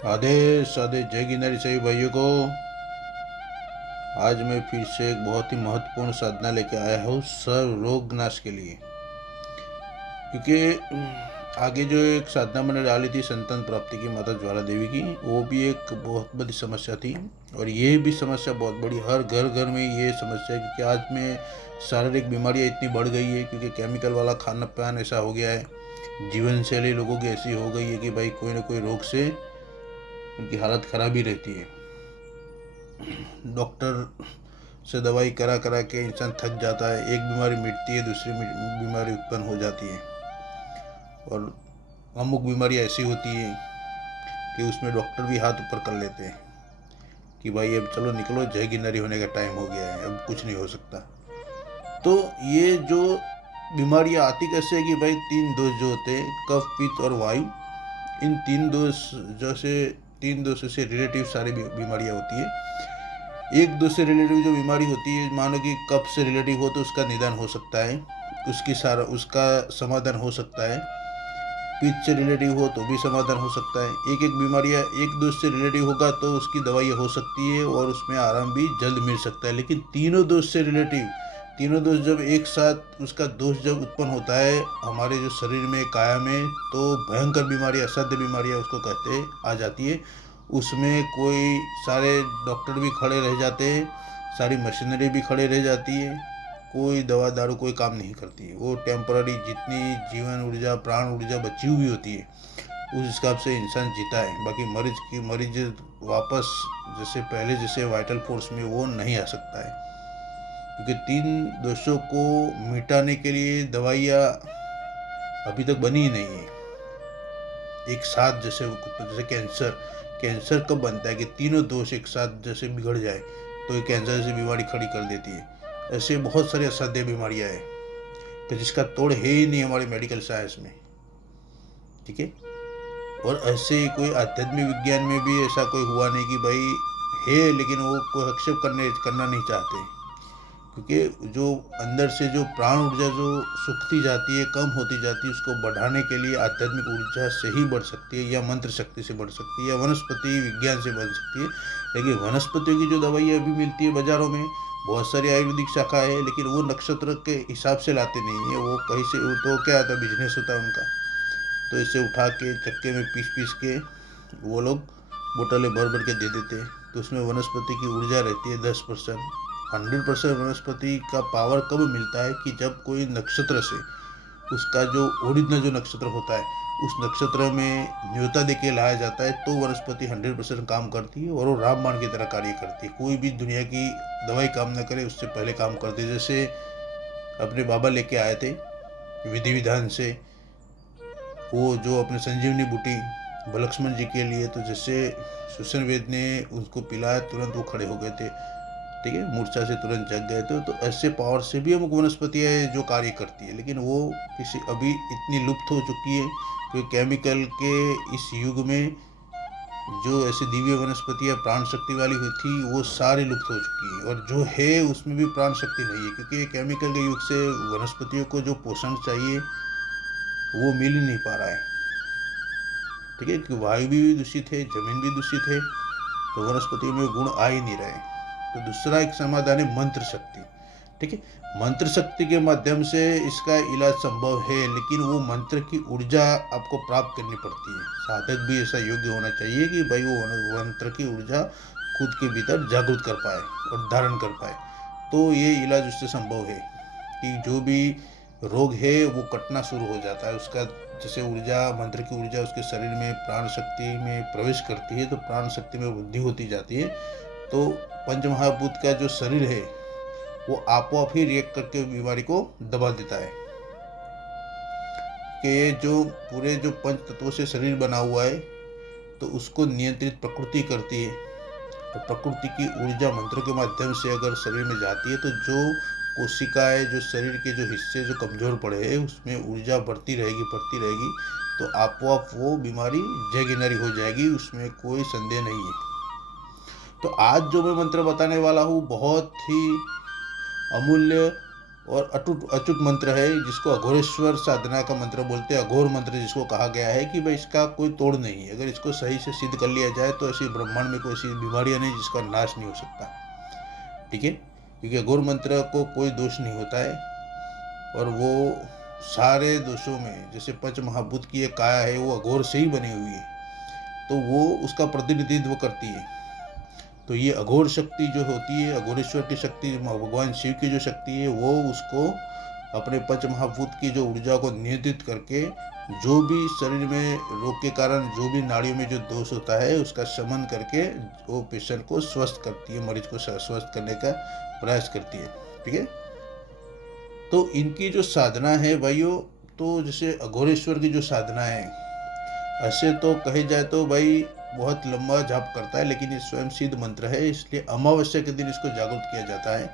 आदेश आदेश जय गिरनारी सभी भाइयों को। आज मैं फिर से एक बहुत ही महत्वपूर्ण साधना लेके आया हूँ सर्व रोग नाश के लिए। क्योंकि आगे जो एक साधना मैंने डाली थी संतान प्राप्ति की माता ज्वाला देवी की, वो भी एक बहुत बड़ी समस्या थी। और ये भी समस्या बहुत बड़ी, हर घर घर में ये समस्या है। क्योंकि आज में शारीरिक बीमारियाँ इतनी बढ़ गई है, क्योंकि केमिकल वाला खाना पान ऐसा हो गया है, जीवन शैली लोगों की ऐसी हो गई है कि भाई कोई ना कोई रोग से उनकी हालत ख़राब ही रहती है। डॉक्टर से दवाई करा करा के इंसान थक जाता है, एक बीमारी मिटती है दूसरी बीमारी उत्पन्न हो जाती है। और अमुक बीमारी ऐसी होती है कि उसमें डॉक्टर भी हाथ ऊपर कर लेते हैं कि भाई अब चलो निकलो, जय गिरनारी होने का टाइम हो गया है, अब कुछ नहीं हो सकता। तो ये जो बीमारियाँ आती कैसे है कि भाई तीन दोष जो होते हैं, कफ पित्त और वायु, इन तीन दोषों से रिलेटिव सारी बीमारियाँ होती है। एक दोष से रिलेटिव जो बीमारी होती है, मानो कि कफ से रिलेटिव हो तो उसका निदान हो सकता है, उसका समाधान हो सकता है। पित्त से रिलेटिव हो तो भी समाधान हो सकता है। एक एक बीमारियाँ एक दोष से रिलेटिव होगा तो उसकी दवाई हो सकती है और उसमें आराम भी जल्द मिल सकता है। लेकिन तीनों दोष से रिलेटिव, तीनों दोष जब एक साथ, उसका दोष जब उत्पन्न होता है हमारे जो शरीर में, काया में, तो भयंकर बीमारी, असाध्य बीमारियाँ उसको कहते हैं, आ जाती है। उसमें कोई सारे डॉक्टर भी खड़े रह जाते हैं, सारी मशीनरी भी खड़े रह जाती है, कोई दवा दारू कोई काम नहीं करती है। वो टेम्पररी जितनी जीवन ऊर्जा, प्राण ऊर्जा बची हुई होती है, उस हिसाब से इंसान जीता है। बाकी मरीज वापस जैसे पहले जैसे वाइटल फोर्स में वो नहीं आ सकता है। क्योंकि तीन दोषों को मिटाने के लिए दवाइयाँ अभी तक बनी ही नहीं है एक साथ। जैसे कैंसर कब बनता है कि तीनों दोष एक साथ जैसे बिगड़ जाए तो ये कैंसर जैसी बीमारी खड़ी कर देती है। ऐसे बहुत सारी असाध्य बीमारियां हैं कि जिसका तोड़ है ही नहीं हमारे मेडिकल साइंस में। ठीक है। और ऐसे कोई आध्यात्मिक विज्ञान में भी ऐसा कोई हुआ नहीं कि भाई है, लेकिन वो कोई एक्सेप्ट करना नहीं चाहते। क्योंकि जो अंदर से जो प्राण ऊर्जा जो सूखती जाती है, कम होती जाती है, उसको बढ़ाने के लिए आध्यात्मिक ऊर्जा से ही बढ़ सकती है, या मंत्र शक्ति से बढ़ सकती है, या वनस्पति विज्ञान से बढ़ सकती है। लेकिन वनस्पतियों की जो दवाइयाँ अभी मिलती है बाज़ारों में, बहुत सारी आयुर्वेदिक शाखा है, लेकिन वो नक्षत्र के हिसाब से लाते नहीं है। वो कहीं से, वो तो क्या होता है, बिजनेस होता है उनका। तो इसे उठा के चक्के में पीस पीस के वो लोग बोतलें भर भर के दे देते हैं। तो उसमें वनस्पति की ऊर्जा रहती है 10%। 100% वनस्पति का पावर कब मिलता है कि जब कोई नक्षत्र से, उसका जो ओरिजिनल जो नक्षत्र होता है, उस नक्षत्र में न्योता दे के लाया जाता है, तो वनस्पति 100% काम करती है और वो रामबाण की तरह कार्य करती है। कोई भी दुनिया की दवाई काम न करे, उससे पहले काम करती है। जैसे अपने बाबा लेके आए थे विधि विधान से, वो जो अपने संजीवनी बूटी लक्ष्मण जी के लिए, तो जैसे सुशन वेद ने उसको पिलाया, तुरंत वो खड़े हो गए थे। ठीक है, मूर्छा से तुरंत जग गए थे। तो ऐसे पावर से भी अमुक वनस्पतियाँ जो कार्य करती है, लेकिन वो किसी अभी इतनी लुप्त हो चुकी है कि केमिकल के इस युग में जो ऐसी दिव्य वनस्पतियाँ प्राण शक्ति वाली हुई थी, वो सारी लुप्त हो चुकी है। और जो है उसमें भी प्राण शक्ति नहीं है, क्योंकि केमिकल के युग से वनस्पतियों को जो पोषण चाहिए वो मिल ही नहीं पा रहा है। ठीक है, कि वायु भी दूषित है, जमीन भी दूषित है, तो वनस्पति में गुण आ ही नहीं रहे। तो दूसरा एक समाधान है मंत्र शक्ति। ठीक है, मंत्र शक्ति के माध्यम से इसका इलाज संभव है, लेकिन वो मंत्र की ऊर्जा आपको प्राप्त करनी पड़ती है। साधक भी ऐसा योग्य होना चाहिए कि भाई वो मंत्र की ऊर्जा खुद के भीतर जागृत कर पाए और धारण कर पाए, तो ये इलाज उससे संभव है कि जो भी रोग है वो कटना शुरू हो जाता है। उसका जैसे ऊर्जा, मंत्र की ऊर्जा उसके शरीर में प्राण शक्ति में प्रवेश करती है, तो प्राण शक्ति में वृद्धि होती जाती है। तो पंचमहाभूत का जो शरीर है वो आपो आप ही रिएक्ट करके बीमारी को दबा देता है। कि ये जो पूरे जो पंच तत्वों से शरीर बना हुआ है, तो उसको नियंत्रित प्रकृति करती है। तो प्रकृति की ऊर्जा मंत्र के माध्यम से अगर शरीर में जाती है, तो जो कोशिकाएं, जो शरीर के जो हिस्से जो कमज़ोर पड़े हैं, उसमें ऊर्जा बढ़ती रहेगी, तो आपो आप वो बीमारी जय गिरनारी हो जाएगी, उसमें कोई संदेह नहीं है। तो आज जो मैं मंत्र बताने वाला हूँ बहुत ही अमूल्य और अटूट अचूक मंत्र है, जिसको अघोरेश्वर साधना का मंत्र बोलते हैं। अघोर मंत्र जिसको कहा गया है कि भाई इसका कोई तोड़ नहीं है। अगर इसको सही से सिद्ध कर लिया जाए तो ऐसी ब्रह्मांड में कोई ऐसी बीमारियां नहीं जिसका नाश नहीं हो सकता। ठीक है, क्योंकि अघोर मंत्र को कोई दोष नहीं होता है, और वो सारे दोषों में, जैसे पंच महाभूत की एक काया है वो अघोर से ही बनी हुई है, तो वो उसका प्रतिनिधित्व करती है। तो ये अघोर शक्ति जो होती है, अघोरेश्वर की शक्ति, भगवान शिव की जो शक्ति है, वो उसको अपने पंच महाभूत की जो ऊर्जा को नियंत्रित करके जो भी शरीर में रोग के कारण जो भी नाड़ियों में जो दोष होता है उसका शमन करके वो पेशेंट को स्वस्थ करती है, मरीज को स्वस्थ करने का प्रयास करती है। ठीक है, तो इनकी जो साधना है भाइयों, तो जैसे अघोरेश्वर की जो साधना है, ऐसे तो कहे जाए तो भाई बहुत लंबा जाप करता है, लेकिन ये स्वयं सिद्ध मंत्र है, इसलिए अमावस्या के दिन इसको जागृत किया जाता है।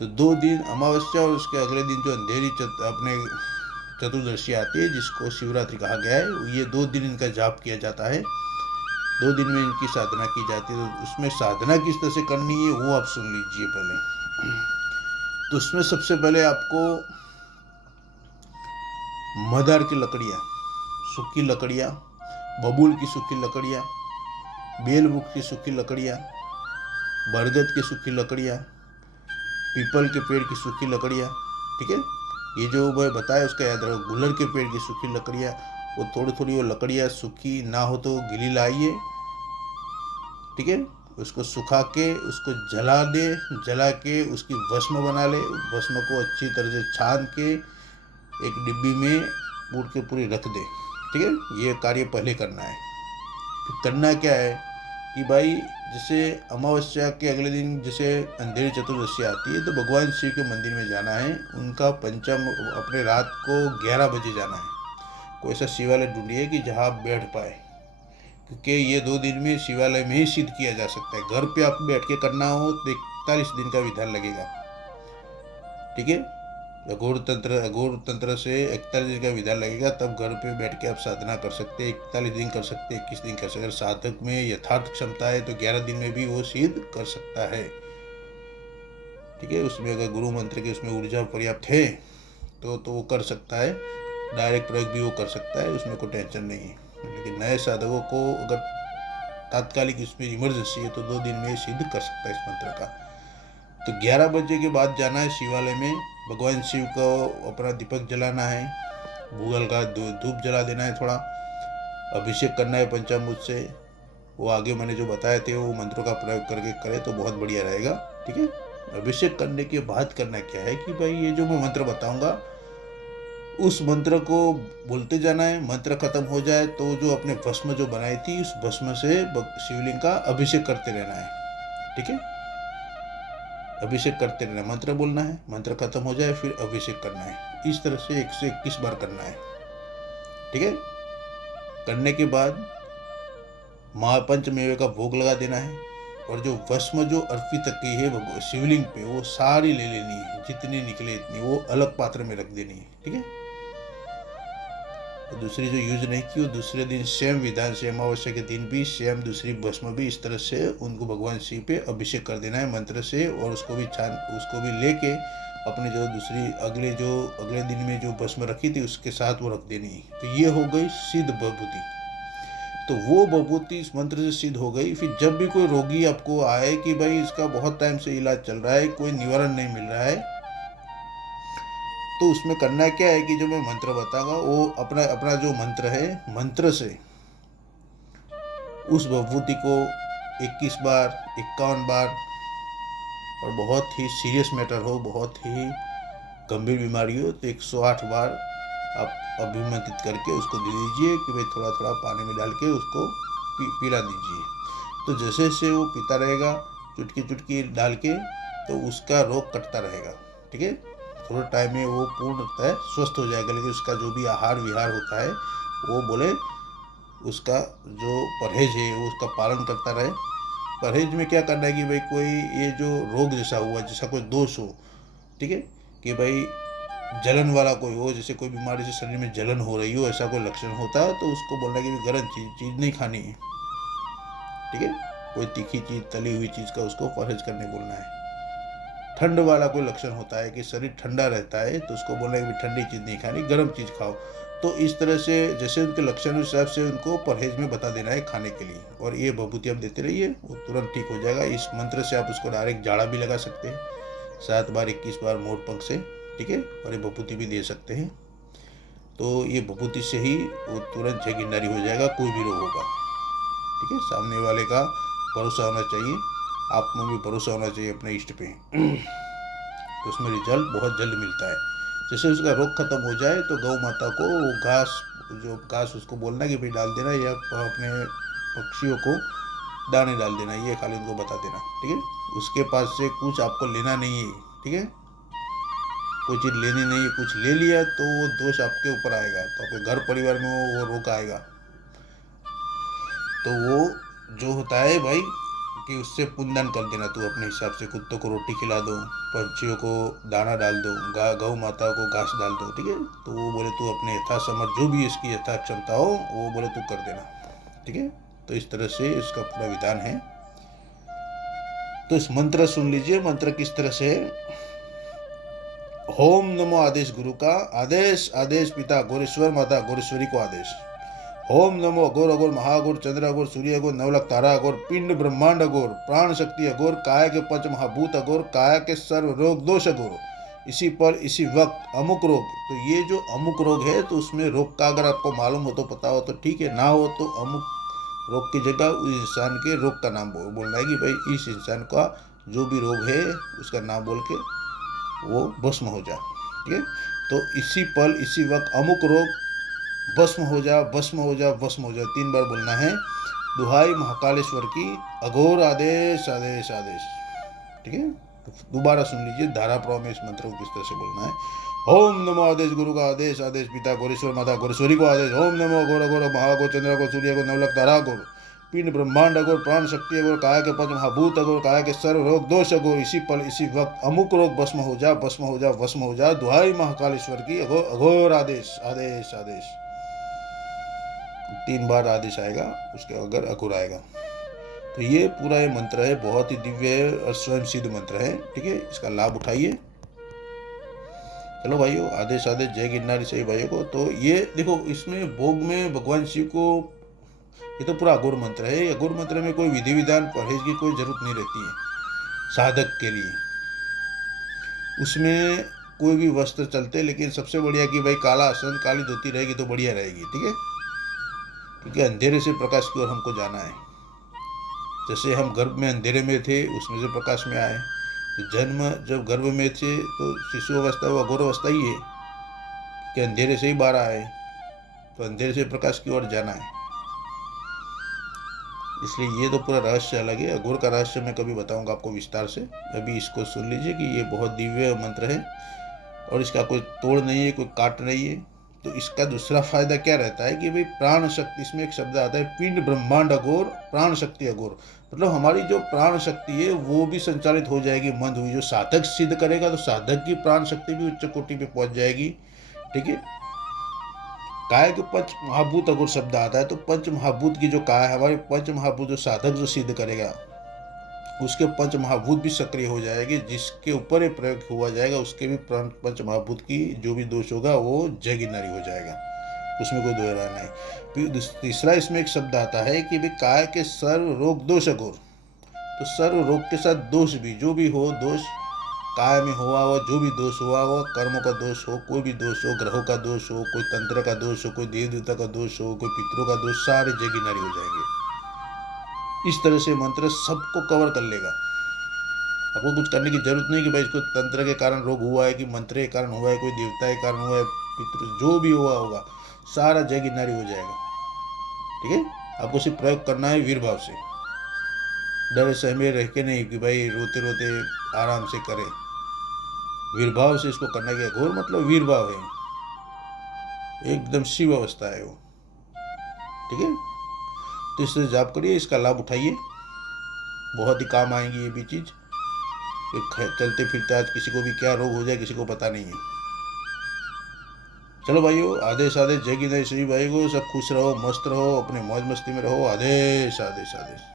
तो 2 दिन अमावस्या और उसके अगले दिन जो अंधेरी अपने चतुर्दशी आती है, जिसको शिवरात्रि कहा गया है, ये 2 दिन इनका जाप किया जाता है। 2 दिन में इनकी साधना की जाती है। तो उसमें साधना किस तरह से करनी है वो आप सुन लीजिए पहले। तो उसमें सबसे पहले आपको मदार की लकड़ियाँ, सूखी लकड़ियाँ, बबूल की सूखी लकड़ियाँ, बेलबुक की सूखी लकड़ियाँ, बरगद की सूखी लकड़ियाँ, पीपल के पेड़ की सूखी लकड़ियाँ, ठीक है, ये जो मैं बताया उसका याद रखो। गुलर के पेड़ की सूखी लकड़ियाँ, वो थोड़ी थोड़ी वो लकड़ियाँ सूखी ना हो तो गीली लाइए, ठीक है, उसको सुखा के उसको जला दे, जला के उसकी भस्म बना ले। भस्म को अच्छी तरह से छान के एक डिब्बी में पूर के पूरी रख दे। ठीक है, ये कार्य पहले करना है। फिर करना क्या है कि भाई जैसे अमावस्या के अगले दिन जैसे अंधेरी चतुर्दशी आती है, तो भगवान शिव के मंदिर में जाना है। उनका पंचम अपने रात को 11 बजे जाना है। कोई ऐसा शिवालय ढूंढिए कि जहाँ आप बैठ पाए, क्योंकि ये 2 दिन में शिवालय में ही सिद्ध किया जा सकता है। घर पे आप बैठ के करना हो तो 41 दिन का विधान लगेगा। ठीक है, अघोर तंत्र से 41 दिन का विधान लगेगा, तब घर पे बैठ के आप साधना कर सकते हैं। 41 दिन कर सकते हैं, 21 दिन कर सकते हैं। अगर साधक में यथार्थ क्षमता है तो 11 दिन में भी वो सिद्ध कर सकता है। ठीक है, उसमें अगर गुरु मंत्र की उसमें ऊर्जा पर्याप्त है तो वो कर सकता है। डायरेक्ट प्रयोग भी वो कर सकता है, उसमें कोई टेंशन नहीं है। लेकिन नए साधकों को अगर तात्कालिक इसमें इमरजेंसी है तो 2 दिन में सिद्ध कर सकता है इस मंत्र का। तो 11 बजे के बाद जाना है शिवालय में। भगवान शिव को अपना दीपक जलाना है, भूगल का धूप जला देना है, थोड़ा अभिषेक करना है पंचामृत से। वो आगे मैंने जो बताए थे वो मंत्रों का प्रयोग करके करे तो बहुत बढ़िया रहेगा। ठीक है, अभिषेक करने के बाद करना क्या है कि भाई ये जो मैं मंत्र बताऊंगा उस मंत्र को बोलते जाना है। मंत्र खत्म हो जाए तो जो अपने भस्म जो बनाई थी उस भस्म से शिवलिंग का अभिषेक करते रहना है। ठीक है, अभिषेक करते रहना, मंत्र बोलना है, मंत्र खत्म हो जाए फिर अभिषेक करना है। इस तरह से 121 बार करना है। ठीक है, करने के बाद महापंचमेवे का भोग लगा देना है, और जो भस्म जो अर्पित की है शिवलिंग पे वो सारी ले लेनी है, जितनी निकले इतनी वो अलग पात्र में रख देनी है। ठीक है, तो दूसरी जो यूज नहीं की वो दूसरे दिन सेम विधान से अमावस्या के दिन भी सेम दूसरी भस्म भी इस तरह से उनको भगवान शिव पे अभिषेक कर देना है मंत्र से, और उसको भी लेके अपने जो दूसरी अगले दिन में जो भस्म रखी थी उसके साथ वो रख देनी है। तो ये हो गई सिद्ध विभूति। तो वो विभूति इस मंत्र से सिद्ध हो गई। फिर जब भी कोई रोगी आपको आए कि भाई इसका बहुत टाइम से इलाज चल रहा है, कोई निवारण नहीं मिल रहा है, तो उसमें करना क्या है कि जो मैं मंत्र बताऊंगा वो अपना जो मंत्र है, मंत्र से उस विभूति को 21 बार, 51 बार, और बहुत ही सीरियस मैटर हो, बहुत ही गंभीर बीमारी हो तो 108 बार आप अभिमंत्रित करके उसको दे दीजिए कि भाई थोड़ा थोड़ा पानी में डाल के उसको पिला दीजिए। तो जैसे जैसे वो पीता रहेगा चुटकी चुटकी डाल के, तो उसका रोग कटता रहेगा। ठीक है, थोड़े टाइम में वो पूर्णतः स्वस्थ हो जाएगा। लेकिन उसका जो भी आहार विहार होता है वो बोले उसका जो परहेज है वो उसका पालन करता रहे। परहेज में क्या करना है कि भाई कोई ये जो रोग जैसा हुआ, जैसा कोई दोष हो, ठीक है, कि भाई जलन वाला कोई हो, जैसे कोई बीमारी से शरीर में जलन हो रही हो, ऐसा कोई लक्षण होता है तो उसको बोलना है कि गर्म चीज़ नहीं खानी है। ठीक है, कोई तीखी चीज़, तली हुई चीज़ का उसको परहेज करने बोलना है। ठंड वाला कोई लक्षण होता है कि शरीर ठंडा रहता है, तो उसको बोलना है कि ठंडी चीज़ नहीं खानी, गर्म चीज़ खाओ। तो इस तरह से जैसे उनके लक्षण हिसाब से उनको परहेज में बता देना है खाने के लिए, और ये भभूति आप देते रहिए, वो तुरंत ठीक हो जाएगा। इस मंत्र से आप उसको डायरेक्ट जाड़ा भी लगा सकते हैं, 7 बार 21 बार मोड़ पंख से, ठीक है, और ये भभूति भी दे सकते हैं। तो ये भभूति से ही वो तुरंत जय गिरनारी हो जाएगा, कोई भी रोग होगा, ठीक है। सामने वाले का भरोसा होना चाहिए, आप में भी भरोसा होना चाहिए अपने इष्ट पे। तो उसमें रिजल्ट बहुत जल्द मिलता है। जैसे उसका रोग खत्म हो जाए तो गौ माता को वो घास, जो घास उसको बोलना कि भाई डाल देना, या अपने पक्षियों को दाने डाल देना, ये खाली उनको बता देना, ठीक है। उसके पास से कुछ आपको लेना नहीं है, ठीक है, कोई चीज़ लेनी नहीं है। कुछ ले लिया तो वो दोष आपके ऊपर आएगा, तो आपके घर परिवार में वो रोग आएगा। तो वो जो होता है भाई कि उससे पुण्यदान कर देना, तू अपने हिसाब से कुत्तों को रोटी खिला दो, पक्षियों को दाना डाल दो, गौ माता को घास डाल दो, ठीक है। तो वो बोले तू अपने यथासमर्थ जो भी इसकी यथा क्षमता हो वो बोले तू कर देना, ठीक है। तो इस तरह से इसका पूरा विधान है। तो इस मंत्र सुन लीजिए। मंत्र किस तरह से है? ओम नमो आदेश गुरु का आदेश, आदेश पिता गौरेश्वर माता गौरेश्वरी को आदेश। ओम नमो अघोर अघोर महाघोर चंद्र अघोर सूर्य अघोर नवलख तारा अघोर पिंड ब्रह्मांड अघोर प्राण शक्ति अघोर काय के पंच महाभूत अघोर काय के सर्व रोग दोष अघोर। इसी पर इसी वक्त अमुक रोग, तो ये जो अमुक रोग है तो उसमें रोग का अगर आपको मालूम हो तो पता हो तो ठीक है, ना हो तो अमुक रोग की जगह उस इंसान के रोग का नाम बोलना है कि भाई इस इंसान का जो भी रोग है उसका नाम बोल के वो भस्म हो जाए, ठीक है। तो इसी पल इसी वक्त अमुक रोग भस्म हो जा, भस्म हो जा, भस्म हो जा, 3 बार बोलना है। दुहाई महाकालेश्वर की अघोर आदेश, आदेश, आदेश, ठीक है। तो दोबारा सुन लीजिए धारा प्रवाह में इस मंत्र को किस तरह से बोलना है। ओम नमो आदेश गुरु का आदेश, आदेश पिता गौरेश्वर माता गौरेश्वरी को आदेश। ओम नमो अघोर अघोर महाघोर चंद्र को सूर्य को नवलख तारा अघोर पिंड ब्रह्मांड अघोर प्राण शक्ति अघोर काय के पंच महाभूत अघोर काय के सर्व रोग दोष अघोर। इसी पल इसी वक्त अमुक रोग भस्म हो जा, भस्म हो जा, भस्म हो जा। दुहाई महाकालेश्वर की अघोर अघोर आदेश, आदेश, आदेश। 3 बार आदेश आएगा, उसके अगर अघोर आएगा। तो ये पूरा ये मंत्र है, बहुत ही दिव्य और स्वयं सिद्ध मंत्र है, ठीक है। इसका लाभ उठाइए। चलो भाइयों, आदेश, आदेश, जय गिरनारी सही भाइयों को। तो ये देखो, इसमें भोग में भगवान शिव को, ये तो पूरा अघोर मंत्र है। अघोर मंत्र में कोई विधि विधान परहेज की कोई जरूरत नहीं रहती है साधक के लिए। उसमें कोई भी वस्त्र चलते, लेकिन सबसे बढ़िया कि भाई काला आसन काली धोती रहेगी तो बढ़िया रहेगी, ठीक है। क्योंकि अंधेरे से प्रकाश की ओर हमको जाना है। जैसे हम गर्भ में अंधेरे में थे, उसमें से प्रकाश में आए। तो जन्म जब गर्भ में थे तो शिशु अवस्था वो अघोर अवस्था ही है कि अंधेरे से ही बाहर आए, तो अंधेरे से प्रकाश की ओर जाना है। इसलिए ये तो पूरा रहस्य अलग है। अघोर का रहस्य मैं कभी बताऊंगा आपको विस्तार से। अभी इसको सुन लीजिए कि ये बहुत दिव्य मंत्र है और इसका कोई तोड़ नहीं है, कोई काट नहीं है। तो इसका दूसरा फायदा क्या रहता है कि भाई प्राण शक्ति, इसमें एक शब्द आता है पिंड ब्रह्मांड अघोर प्राण शक्ति अघोर। मतलब हमारी जो प्राण शक्ति है वो भी संचालित हो जाएगी मंद हुई। जो साधक सिद्ध करेगा तो साधक की प्राण शक्ति भी उच्च कोटि पे पहुंच जाएगी, ठीक है। काय के पंच महाभूत अघोर शब्द आता है, तो पंच महाभूत की जो काय है, हमारे पंच महाभूत जो साधक जो सिद्ध करेगा उसके पंच महाभूत भी सक्रिय हो जाएंगे। जिसके ऊपर ये प्रयोग हुआ जाएगा उसके भी पंच महाभूत की जो भी दोष होगा वो जय गिरनारी हो जाएगा, उसमें कोई दो राय नहीं। फिर तीसरा इसमें एक शब्द आता है कि भाई काय के सर्व रोग दोष अघोर। तो सर्व रोग के साथ दोष भी, जो भी हो दोष, काय में हुआ हो जो भी दोष हुआ हो, कर्मों का दोष हो, कोई भी दोष हो, ग्रहों का दोष हो, कोई तंत्र का दोष हो, कोई देव देवता का दोष हो, कोई पितरों का दोष, सारे जय गिरनारी हो जाएंगे। इस तरह से मंत्र सबको कवर कर लेगा। आपको कुछ करने की जरूरत नहीं कि भाई इसको तंत्र के कारण रोग हुआ है, कि मंत्र के कारण हुआ है, कोई देवता के कारण हुआ है, पितृ जो भी हुआ होगा सारा जय गिरनारी हो जाएगा, ठीक है। आपको सिर्फ प्रयोग करना है वीर भाव से, डर सहमे रह के नहीं कि भाई रोते रोते आराम से करें। वीर भाव से इसको करना है। घोर मतलब वीर भाव है, एकदम शिव अवस्था है वो, ठीक है। तो इससे जाप करिए, इसका लाभ उठाइए, बहुत ही काम आएंगी ये भी चीज़। चलते फिरते आज किसी को भी क्या रोग हो जाए किसी को पता नहीं है। चलो भाइयों, आदेश, आदेश, जय गिरनारी श्री भाई को। सब खुश रहो, मस्त रहो, अपने मौज मस्ती में रहो। आदेश, आदेश, आदेश।